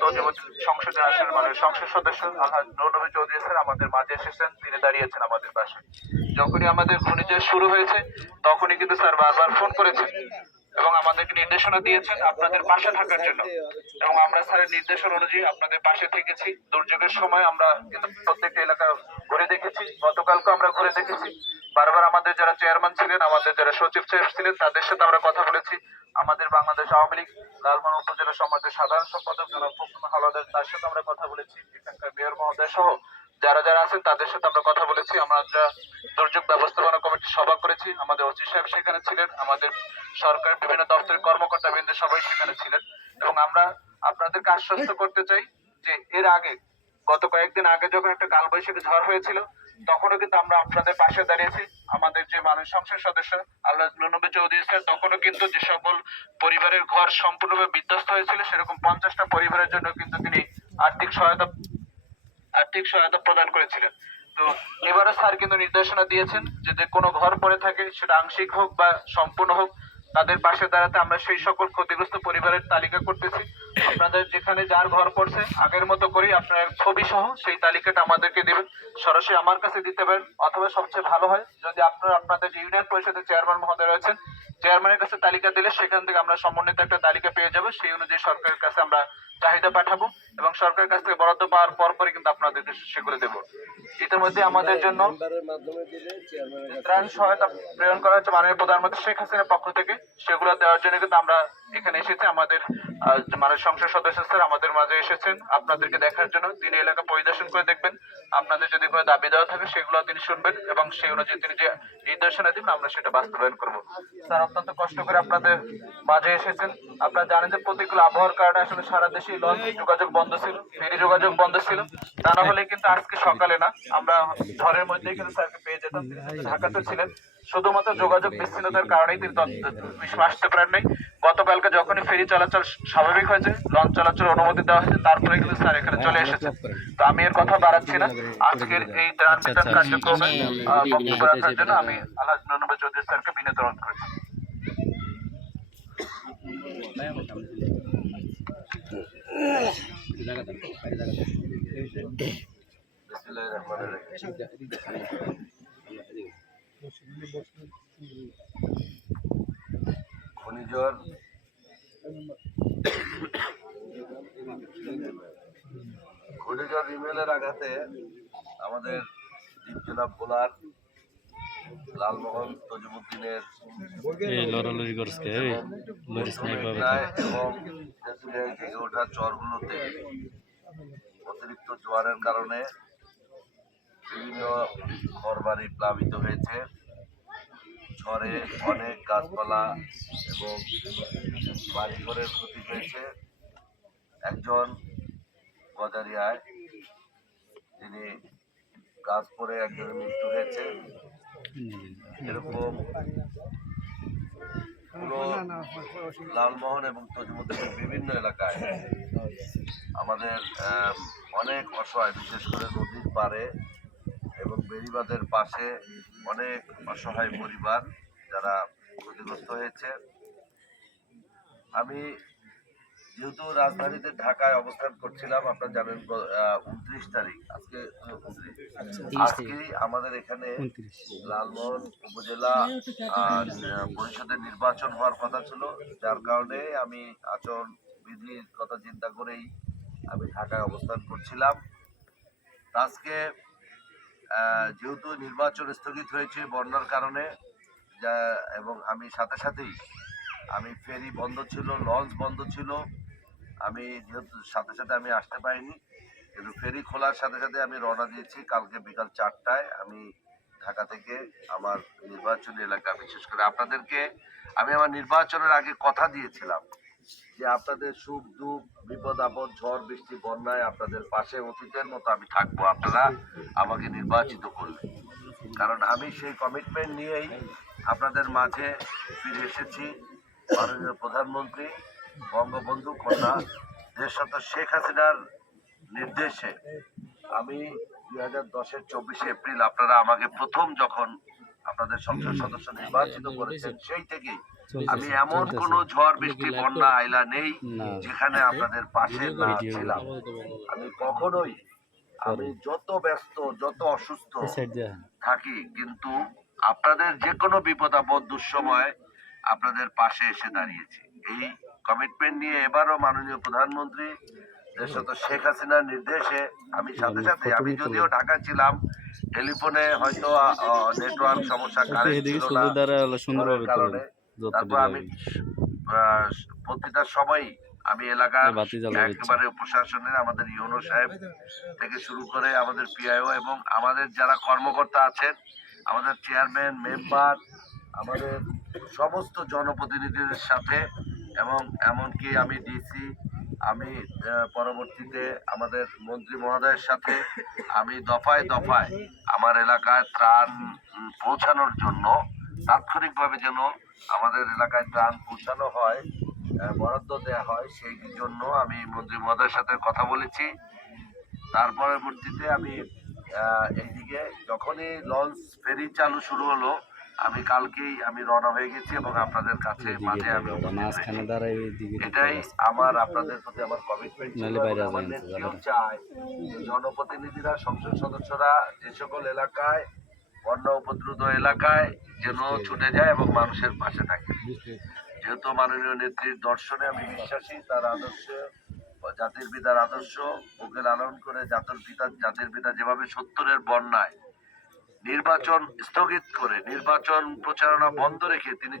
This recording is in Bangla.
তজিবুদ্দিন সংসদে আসেন মানে সংসদ সদস্য আলহাজ চৌধুরী স্যার আমাদের মাঝে এসেছেন, তিনি দাঁড়িয়েছেন আমাদের পাশে। যখনই আমাদের ঘূর্ণিঝড় শুরু হয়েছে, তখনই কিন্তু স্যার বারবার ফোন করেছেন এবং আমাদেরকে নির্দেশনা দিয়েছেন আপনাদের পাশে থাকার জন্য। এবং আমরা স্যারের নির্দেশনা অনুযায়ী আপনাদের পাশে থেকেছি। দুর্যোগের সময় আমরা কিন্তু প্রত্যেকটা এলাকা ঘুরে দেখেছি গতকালকে আমরা ঘুরে দেখেছি। বারবার আমাদের যারা চেয়ারম্যান ছিলেন, আমাদের যারা সচিব সাহেব ছিলেন, তাদের সাথে আমরা কথা বলেছি। আমাদের বাংলাদেশ আওয়ামী লীগ, লালমোহন উপজেলা সমাজের সাধারণ সম্পাদক জনাব ফখরুল হাওলাদার তার সাথে আমরা কথা বলেছি। এখানকার মেয়র মহোদয় সহ যারা যারা আছেন, তাদের সাথে আমরা কথা বলেছি। আমরা দুর্যোগ ব্যবস্থাপনা কমিটির সভা করেছি। আমাদের ওসি সাহেব সেখানে ছিলেন, আমাদের সরকার বিভিন্ন দপ্তরের কর্মকর্তা বৃন্দ সবাই সেখানে ছিলেন। এবং আমরা আপনাদেরকে আশ্বস্ত করতে চাই যে এর আগে, গত কয়েকদিন আগে যখন একটা কালবৈশাখী ঝড় হয়েছিল তখনও কিন্তু আমরা আপনাদের পাশে দাঁড়িয়েছি। আমাদের যে মানুষ সংসদ সদস্য, আল্লাহ নবী চৌধুরী স্যার, তখনও কিন্তু যে সকল পরিবারের ঘর সম্পূর্ণভাবে বিধ্বস্ত হয়েছিল, সেরকম পঞ্চাশটা পরিবারের জন্য কিন্তু তিনি আর্থিক সহায়তা আর্থিক সহায়তা প্রদান করেছিলেন। তো এবারে স্যার কিন্তু নির্দেশনা দিয়েছেন যে যে কোনো ঘর পড়ে থাকে, সেটা আংশিক হোক বা সম্পূর্ণ হোক, তাদের পাশে দাঁড়াতে আমরা সেই সকল ক্ষতিগ্রস্ত পরিবারের তালিকা করতেছি। আপনাদের যেখানে যার ঘর পড়ছে, আগের মতো করি আপনার ছবি সহ সেই তালিকাটা আমাদেরকে দিবেন। সরাসরি আমার কাছে দিতে পারেন, অথবা সবচেয়ে ভালো হয়, যদি আপনারা আপনাদের ইউনিয়ন পরিষদের চেয়ারম্যান মহোদয় রয়েছেন চেয়ারম্যানের কাছে তালিকা দিলে সেখান থেকে আমরা সমন্বিত একটা তালিকা পেয়ে যাব। সেই অনুযায়ী সরকারের কাছে আমরা চাহিদা পাঠাবো এবং সরকারের কাছ থেকে বরাদ্দ পাওয়ার পর পরই কিন্তু আপনাদেরকে সেগুলো দেবো। ইতিমধ্যে আমাদের জন্য ত্রাণ সহায়তা প্রেরণ করা হচ্ছে মাননীয় প্রধানমন্ত্রী শেখ হাসিনার পক্ষ থেকে। সেগুলো দেওয়ার জন্য কিন্তু আমরা এখানে এসেছি। আমাদের মাননীয় সংসদ সদস্য স্যার আমাদের মাঝে এসেছেন। আপনাদেরকে দেখার জন্য তিনি এলাকা পরিদর্শন করে দেখবেন। আপনাদের যদি কোনো দাবি দেওয়া থাকে সেগুলো তিনি শুনবেন এবং সেই অনুযায়ী তিনি যে নির্দেশনা দিবেন, আমরা সেটা বাস্তবায়ন করব। স্যার, অত্যন্ত কষ্ট করে আপনাদের মাঝে এসেছেন। আপনারা জানেন যে প্রতিকূল আবহাওয়ার কারণে আসলে সারা দেশে লঞ্চ যোগাযোগ বন্ধ ছিল, ফেরি যোগাযোগ বন্ধ ছিল। তা না হলে কিন্তু আজকে সকালে না, আমরা ঝড়ের মধ্যেই কিন্তু স্যারকে পেয়ে যেতাম ঢাকাতে ছিলেন। শুধুমাত্র যোগাযোগ বিচ্ছিন্নতার কারণেই তিনি আসতে পারেন নাই। গতকালকে যখনই ফেরি চলাচল স্বাভাবিক হয়েছে লঞ্চ চলাচল অনুমতি দেওয়া হয়েছে তারপরে কিন্তু স্যার এখানে চলে এসেছে তো আমি এর কথা বাড়াচ্ছি না। আজকের এই ত্রাণ বিতরণ কার্যক্রমে আহ, বক্তব্য রাখার জন্য আমি আল্লাহ ননবে চৌধুরী স্যারকে বিনীত অনুরোধ করছি বিসমিল্লাহির রহমানির রহিম। ঘূর্ণিঝড়। ঘূর্ণিঝড় রিমেলের আঘাতে আমাদের দ্বীপ জেলা ভোলার লালমোহন তজিমুদ্দিনের এবং থেকে ওঠা চরগুলোতে অতিরিক্ত জোয়ারের কারণে বিভিন্ন ঘরবাড়ি প্লাবিত হয়েছে। ঝড়ে অনেক গাছপালা এবং বাড়ি বাড়িঘরের ক্ষতি হয়েছে। একজন গজারিয়ায়, তিনি গাছ পড়ে একজনের মৃত্যু হয়েছে। এরকম পুরো লালমোহন এবং তজিমুদ্দিনের বিভিন্ন এলাকায় আমাদের অনেক অসহায়, বিশেষ করে নদীর পাড়ে বেড়িবাঁধের পাশে অনেক অসহায় পরিবার যারা ক্ষতিগ্রস্ত হয়েছে। আমি যেহেতু রাজধানীতে ঢাকায় অবস্থান করছিলাম আপনারা জানেন উনত্রিশ তারিখ আজকে আজকে আমাদের এখানে লালমোহন উপজেলা পরিষদের নির্বাচন হওয়ার কথা ছিল যার কারণে আমি আচরণ বিধির কথা চিন্তা করেই আমি ঢাকায় অবস্থান করছিলাম। আজকে যেহেতু নির্বাচন স্থগিত হয়েছে বন্যার কারণে, যা, এবং আমি সাথে সাথেই, আমি ফেরি বন্ধ ছিল, লঞ্চ বন্ধ ছিল, আমি যেহেতু সাথে সাথে আমি আসতে পারিনি, কিন্তু ফেরি খোলার সাথে সাথে আমি রওনা দিয়েছি কালকে বিকাল চারটায়। আমি ঢাকা থেকে আমার নির্বাচনী এলাকা, বিশেষ করে আপনাদেরকে, আমি আমার নির্বাচনের আগে কথা দিয়েছিলাম। যে আপনাদের সুখ, দুঃখ, বিপদ, আপদ, ঝড়, বৃষ্টি, বন্যায় আপনাদের পাশে অতীতের মতো আমি থাকব। আপনারা আমাকে নির্বাচিত করলেন। কারণ আমি সেই কমিটমেন্ট নিয়েই আপনাদের মাঝে ফিরে এসেছি। মাননীয় প্রধানমন্ত্রী, বঙ্গবন্ধু, কন্যা দেশত শেখ হাসিনার নির্দেশে আমি দুই হাজার দশের চব্বিশে এপ্রিল আপনারা আমাকে প্রথম যখন আপনাদের সংসদ সদস্য নির্বাচিত করেছেন, সেই থেকেই আমি এমন কোন ঝড় বৃষ্টি বন্যা আইলা নেই যেখানে আপনাদের পাশে না ছিলাম। আমি কখনোই আমি যত ব্যস্ত যত অসুস্থ থাকি কিন্তু আপনাদের যে কোনো বিপদ আপদ দুঃসময় আপনাদের পাশে এসে দাঁড়িয়েছি। এই কমিটমেন্ট নিয়ে এবারও মাননীয় প্রধানমন্ত্রী দেশত শেখ হাসিনার নির্দেশে আমি সাথে সাথে আমি যদিও ঢাকা ছিলাম টেলিফোনে হয়তো নেটওয়ার্ক সমস্যা কারণে তারপর আমি প্রতিটা সময় আমি এলাকার জ্বালিয়ে একেবারে প্রশাসনের আমাদের ইউনো সাহেব থেকে শুরু করে আমাদের পিআইও এবং আমাদের যারা কর্মকর্তা আছেন আমাদের চেয়ারম্যান মেম্বার আমাদের সমস্ত জনপ্রতিনিধিদের সাথে এবং এমনকি আমি ডিসি আমি পরবর্তীতে আমাদের মন্ত্রী মহোদয়ের সাথে আমি দফায় দফায় আমার এলাকায় ত্রাণ পৌঁছানোর জন্য তাৎক্ষণিকভাবে যেন আমাদের এলাকায় ত্রাণ পৌঁছানো হয় বরাদ্দ দেওয়া হয় সেই জন্য আমি মন্ত্রী মহোদয়ের সাথে কথা বলেছি। তার পরবর্তীতে আমি এইদিকে যখনই লঞ্চ ফেরি চালু শুরু হলো আমি কালকেই আমি রওনা হয়ে গেছি এবং আপনাদের কাছে মাঝে আমি এটাই আমার আপনাদের প্রতি আমার কমিটমেন্ট যে জনপ্রতিনিধিরা সংসদ সদস্যরা যে সকল এলাকায় বন্যা উপদ্রুত এলাকায় যেন ছুটে যায় এবং মানুষের পাশে থাকে। যেহেতু মাননীয় নেত্রীর দর্শনে আমি বিশ্বাসী তার আদর্শ জাতির পিতার আদর্শ ওকে লালন করে জাতির পিতা জাতির পিতা যেভাবে সত্তরের বন্যায় নির্বাচন স্থগিত করে নির্বাচন প্রচারণা বন্ধ রেখে তিনি